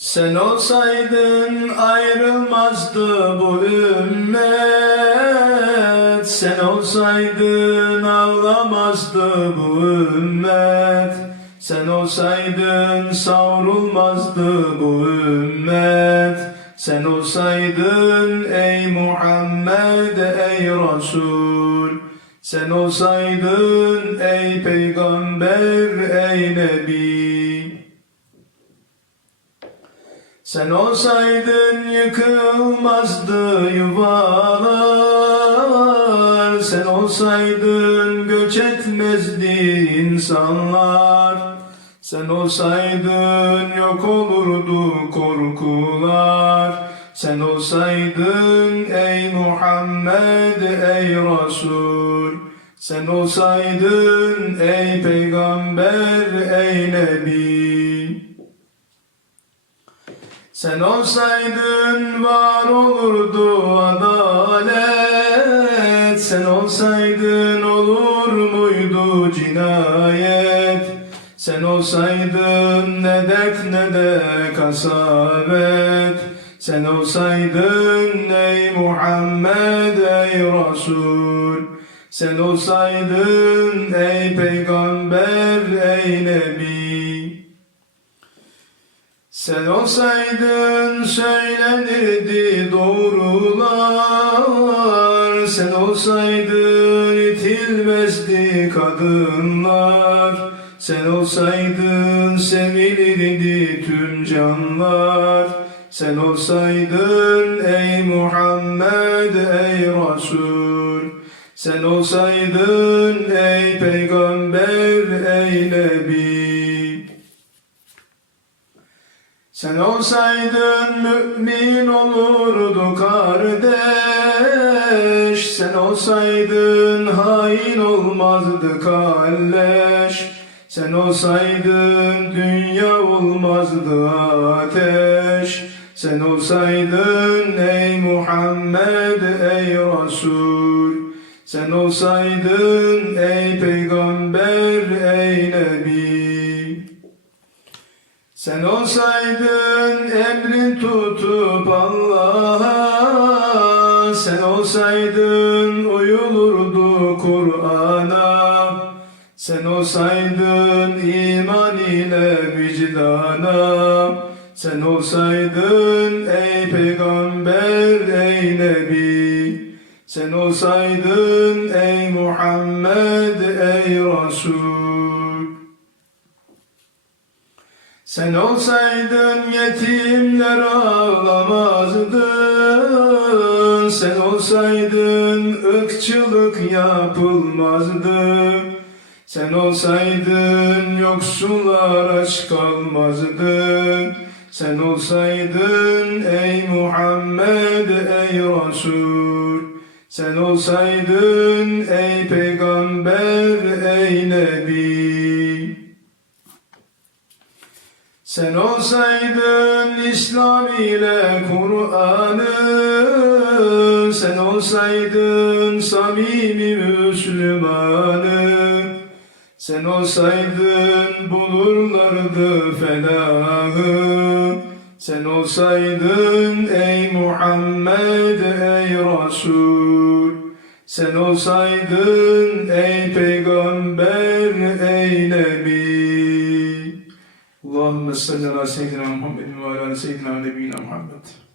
Sen olsaydın ayrılmazdı bu ümmet. Sen olsaydın ağlamazdı bu ümmet. Sen olsaydın savrulmazdı bu ümmet. Sen olsaydın ey Muhammed ey Resul. Sen olsaydın ey peygamber ey nebi sen olsaydın yıkılmazdı yuvalar. Sen olsaydın göç etmezdi insanlar. Sen olsaydın yok olurdu korkular. Sen olsaydın ey Muhammed ey Resul. Sen olsaydın ey peygamber ey nebi sen olsaydın var olurdu adalet. Sen olsaydın olur muydu cinayet? Sen olsaydın ne dert ne de kasabet. Sen olsaydın ey Muhammed ey Resul. Sen olsaydın ey peygamber ey nebi sen olsaydın söylenirdi doğrular. Sen olsaydın itilmezdi kadınlar. Sen olsaydın sevilirdi tüm canlar. Sen olsaydın ey Muhammed ey Resul. Sen olsaydın ey peygamber ey nebi sen olsaydın mümin olurdu kardeş. Sen olsaydın hain olmazdı kalleş. Sen olsaydın dünya olmazdı ateş. Sen olsaydın ey Muhammed ey Resul. Sen olsaydın ey peygamber sen olsaydın emrin tutup Allah'a Sen olsaydın uyulurdu Kur'an'a. Sen olsaydın iman ile vicdana. Sen olsaydın ey peygamber ey nebi. Sen olsaydın ey Muhammed ey Resul sen olsaydın yetimler ağlamazdı. Sen olsaydın ırkçılık yapılmazdı. Sen olsaydın yoksullar aç kalmazdı. Sen olsaydın ey Muhammed ey Resul. Sen olsaydın ey peygamber ey nebi sen olsaydın İslam ile Kur'an'ı Sen olsaydın samimi Müslümanı Sen olsaydın bulurlardı felahı Sen olsaydın ey Muhammed ey Resul Sen olsaydın ey peygamber ey nebi Allahümme salli ala seyyidina Muhammed ve ala seyyidina nebiyina Muhammed.